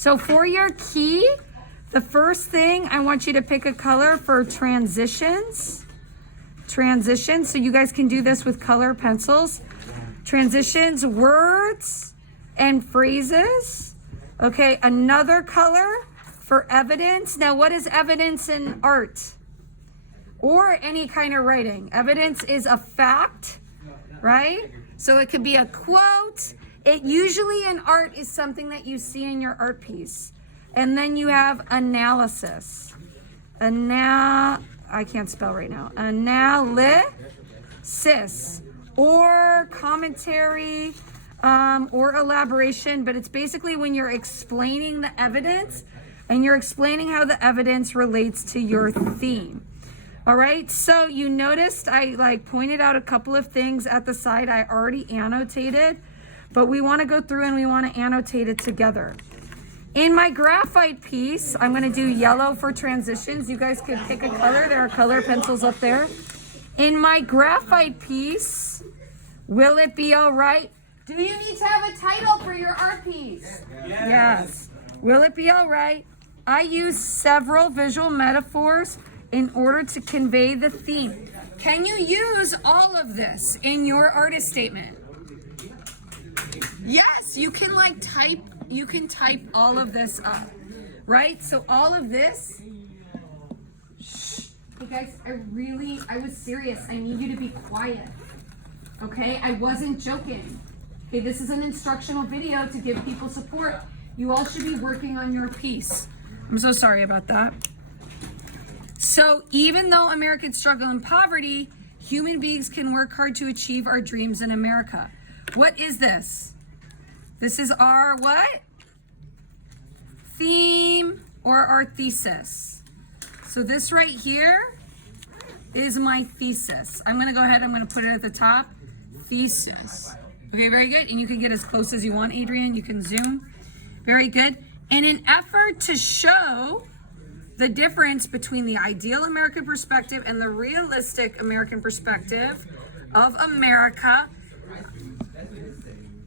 So for your key, the first thing, I want you to pick a color for transitions. Transitions, so you guys can do this with color pencils. Transitions, words and phrases. Okay, another color for evidence. Now, what is evidence in art? Or any kind of writing? Evidence is a fact, right? So it could be a quote. It usually in art is something that you see in your art piece. And then you have analysis. I can't spell right now. Analysis or commentary or elaboration, but it's basically when you're explaining the evidence and you're explaining how the evidence relates to your theme. All right, so you noticed I pointed out a couple of things at the side I already annotated, but we want to go through and we want to annotate it together. In my graphite piece, I'm going to do yellow for transitions. You guys could pick a color. There are color pencils up there. In my graphite piece, will it be all right? Do you need to have a title for your art piece? Yes. Will it be all right? I use several visual metaphors in order to convey the theme. Can you use all of this in your artist statement? Yes, you can type all of this up, right? So all of this, hey guys, I was serious. I need you to be quiet, okay? I wasn't joking. Okay, this is an instructional video to give people support. You all should be working on your piece. I'm so sorry about that. So even though Americans struggle in poverty, human beings can work hard to achieve our dreams in America. What is this? This is our what? Theme or our thesis. So this right here is my thesis. I'm gonna go ahead, I'm gonna put it at the top. Thesis. Okay, very good. And you can get as close as you want, Adrian. You can zoom. Very good. In an effort to show the difference between the ideal American perspective and the realistic American perspective of America,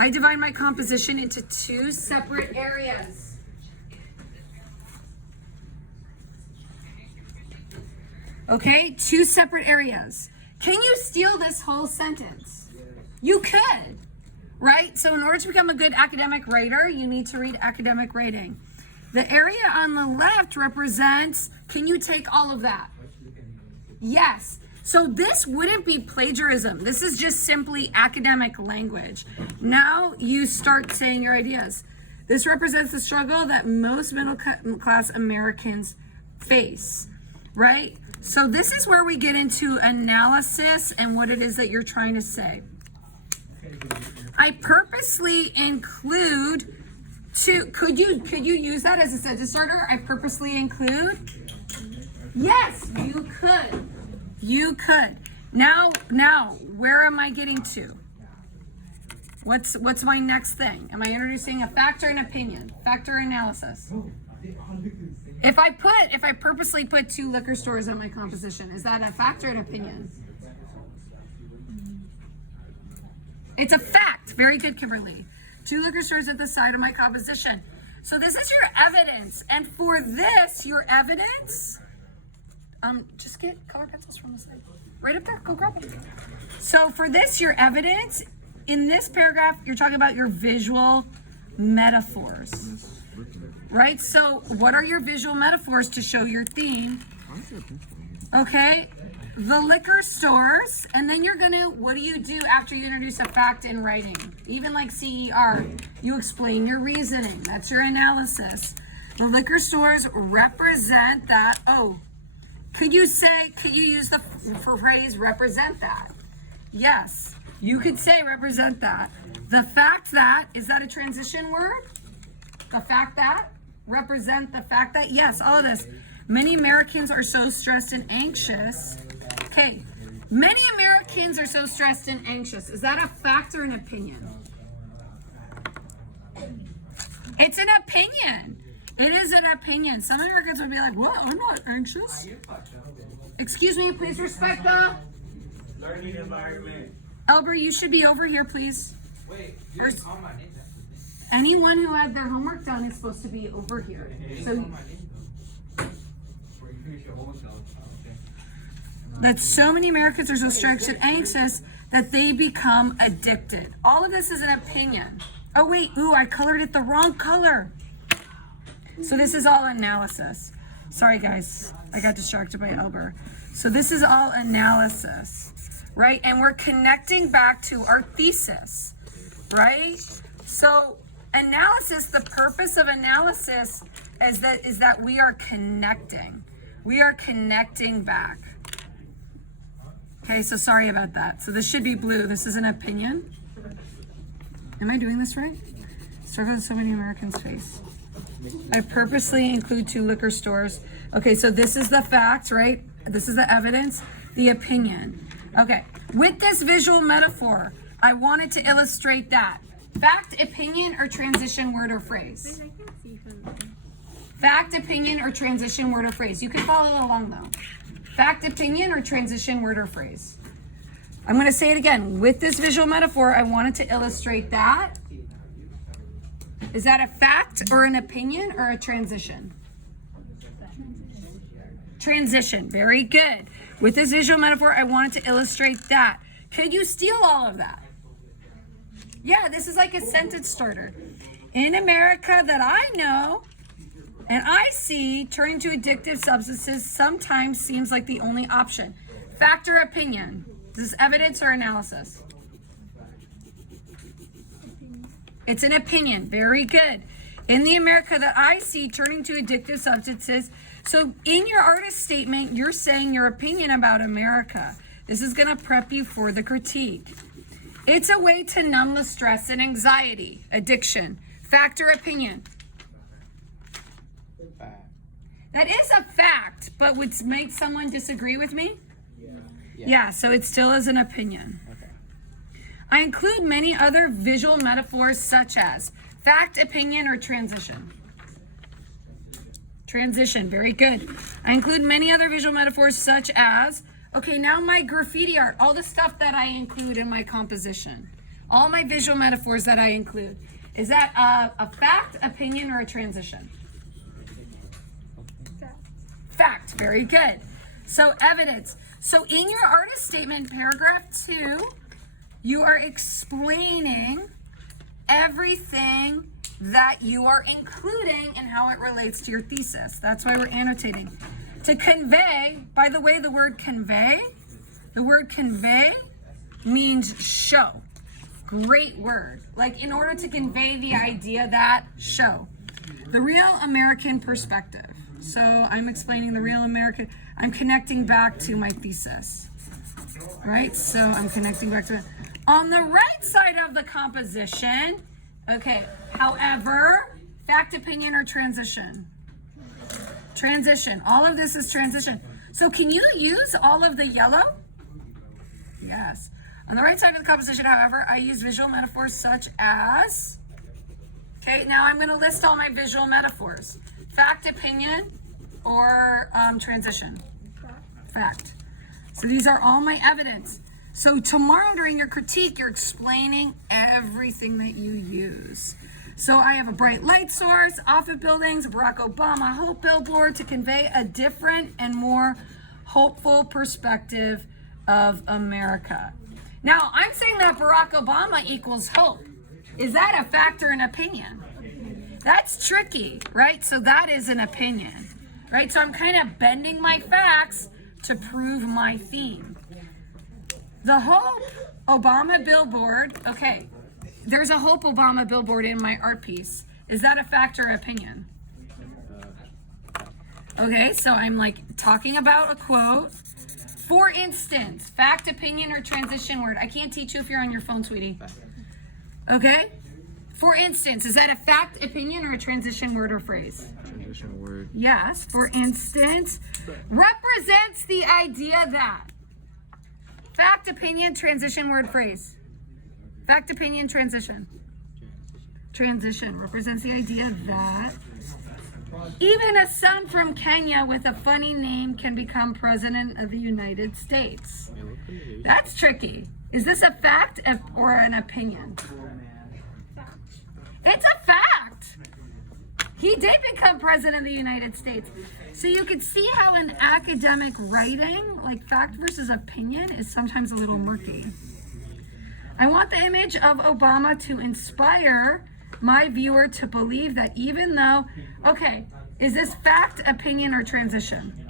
I divide my composition into two separate areas. Okay, two separate areas. Can you steal this whole sentence? You could, right? So in order to become a good academic writer, you need to read academic writing. The area on the left represents, can you take all of that? Yes. So this wouldn't be plagiarism. This is just simply academic language. Now you start saying your ideas. This represents the struggle that most middle class Americans face, right? So this is where we get into analysis and what it is that you're trying to say. I purposely include could you use that as a sentence starter? I purposely include? Yes, you could. You could. Now, where am I getting to? What's my next thing? Am I introducing a fact or an opinion? Fact or analysis? If I purposely put 2 liquor stores in my composition, is that a fact or an opinion? It's a fact. Very good, Kimberly. 2 liquor stores at the side of my composition. So this is your evidence. And for this, your evidence, just get color pencils from the side. Right up there, go grab them. So for this, your evidence, in this paragraph, you're talking about your visual metaphors. Right? So what are your visual metaphors to show your theme? Okay, the liquor stores, and then you're gonna, what do you do after you introduce a fact in writing? Even like CER, you explain your reasoning. That's your analysis. The liquor stores represent that. Oh, could you use the phrase represent that? Yes, you could say represent that. The fact that, is that a transition word? The fact that, represent the fact that, yes, all of this. Many Americans are so stressed and anxious. Okay, many Americans are so stressed and anxious. Is that a fact or an opinion? It's an opinion. It is an opinion. Some Americans would be like, well, I'm not anxious. Excuse me, please respect the learning environment. Elber, you should be over here, please. Wait, you're on my name. Anyone who had their homework done is supposed to be over here. So that so many Americans are so stressed and anxious that they become addicted. All of this is an opinion. Oh wait, ooh, I colored it the wrong color. So this is all analysis. Sorry guys, I got distracted by Elber. So this is all analysis, right? And we're connecting back to our thesis, right? So analysis, the purpose of analysis is that we are connecting. We are connecting back. Okay, so sorry about that. So this should be blue. This is an opinion. Am I doing this right? Struggle that so many Americans face. I purposely include 2 liquor stores. Okay, so this is the fact, right? This is the evidence, the opinion. Okay, with this visual metaphor, I wanted to illustrate that. Fact, opinion, or transition word or phrase? Fact, opinion, or transition word or phrase? You can follow along though. Fact, opinion, or transition word or phrase? I'm going to say it again. With this visual metaphor, I wanted to illustrate that. Is that a fact or an opinion or a transition? Transition. Very good. With this visual metaphor, I wanted to illustrate that. Could you steal all of that? Yeah, this is like a sentence starter. In America that I know and I see, turning to addictive substances sometimes seems like the only option. Fact or opinion? Is this evidence or analysis? It's an opinion. Very good. In the America that I see, turning to addictive substances. So in your artist statement, you're saying your opinion about America. This is going to prep you for the critique. It's a way to numb the stress and anxiety, addiction. Fact or opinion? Fact. That is a fact, but would make someone disagree with me? Yeah, so it still is an opinion. Okay. I include many other visual metaphors such as fact, opinion, or transition. Transition, very good. I include many other visual metaphors such as, okay, now my graffiti art, all the stuff that I include in my composition, all my visual metaphors that I include. Is that a fact, opinion, or a transition? Fact, very good. So evidence. So in your artist statement, paragraph 2, you are explaining everything that you are including and how it relates to your thesis. That's why we're annotating. To convey, by the way, the word convey means show. Great word. Like in order to convey the idea that, show. The real American perspective. So I'm explaining the real American, I'm connecting back to my thesis, right? So I'm connecting back to it. On the right side of the composition, okay, however, fact, opinion, or transition? Transition. All of this is transition. So can you use all of the yellow? Yes. On the right side of the composition, however, I use visual metaphors such as, okay, now I'm going to list all my visual metaphors. Fact, opinion, or transition? Fact. So these are all my evidence. So tomorrow during your critique, you're explaining everything that you use. So I have a bright light source, office buildings, Barack Obama hope billboard to convey a different and more hopeful perspective of America. Now, I'm saying that Barack Obama equals hope. Is that a fact or an opinion? That's tricky, right? So that is an opinion, right? So I'm kind of bending my facts to prove my theme. The Hope Obama billboard, okay, there's a Hope Obama billboard in my art piece. Is that a fact or opinion? Okay, so I'm like talking about a quote. For instance, fact, opinion, or transition word. I can't teach you if you're on your phone, sweetie. Okay? For instance, is that a fact, opinion, or a transition word or phrase? Transition word. Yes, for instance, represents the idea that. Fact, opinion, transition word, phrase. Fact, opinion, transition. Transition represents the idea that even a son from Kenya with a funny name can become president of the United States. That's tricky. Is this a fact or an opinion? It's a fact. He did become president of the United States. So you can see how in academic writing, like fact versus opinion is sometimes a little murky. I want the image of Obama to inspire my viewer to believe that even though, okay, is this fact, opinion, or transition?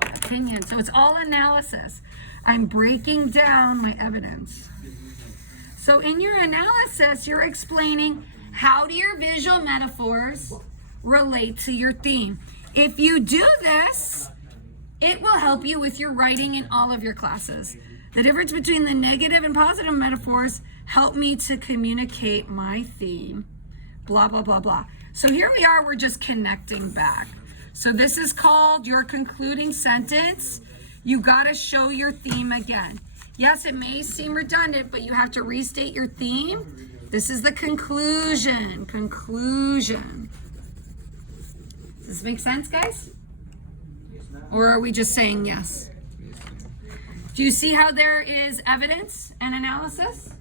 Opinion. So it's all analysis. I'm breaking down my evidence. So in your analysis, you're explaining how do your visual metaphors relate to your theme. If you do this, it will help you with your writing in all of your classes. The difference between the negative and positive metaphors help me to communicate my theme, blah, blah, blah, blah. So here we are, we're just connecting back. So this is called your concluding sentence. You gotta show your theme again. Yes, it may seem redundant, but you have to restate your theme. This is the conclusion. Conclusion. Does this make sense, guys? Or are we just saying yes? Do you see how there is evidence and analysis?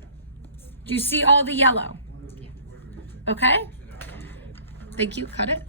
Do you see all the yellow? Okay? Thank you. Cut it.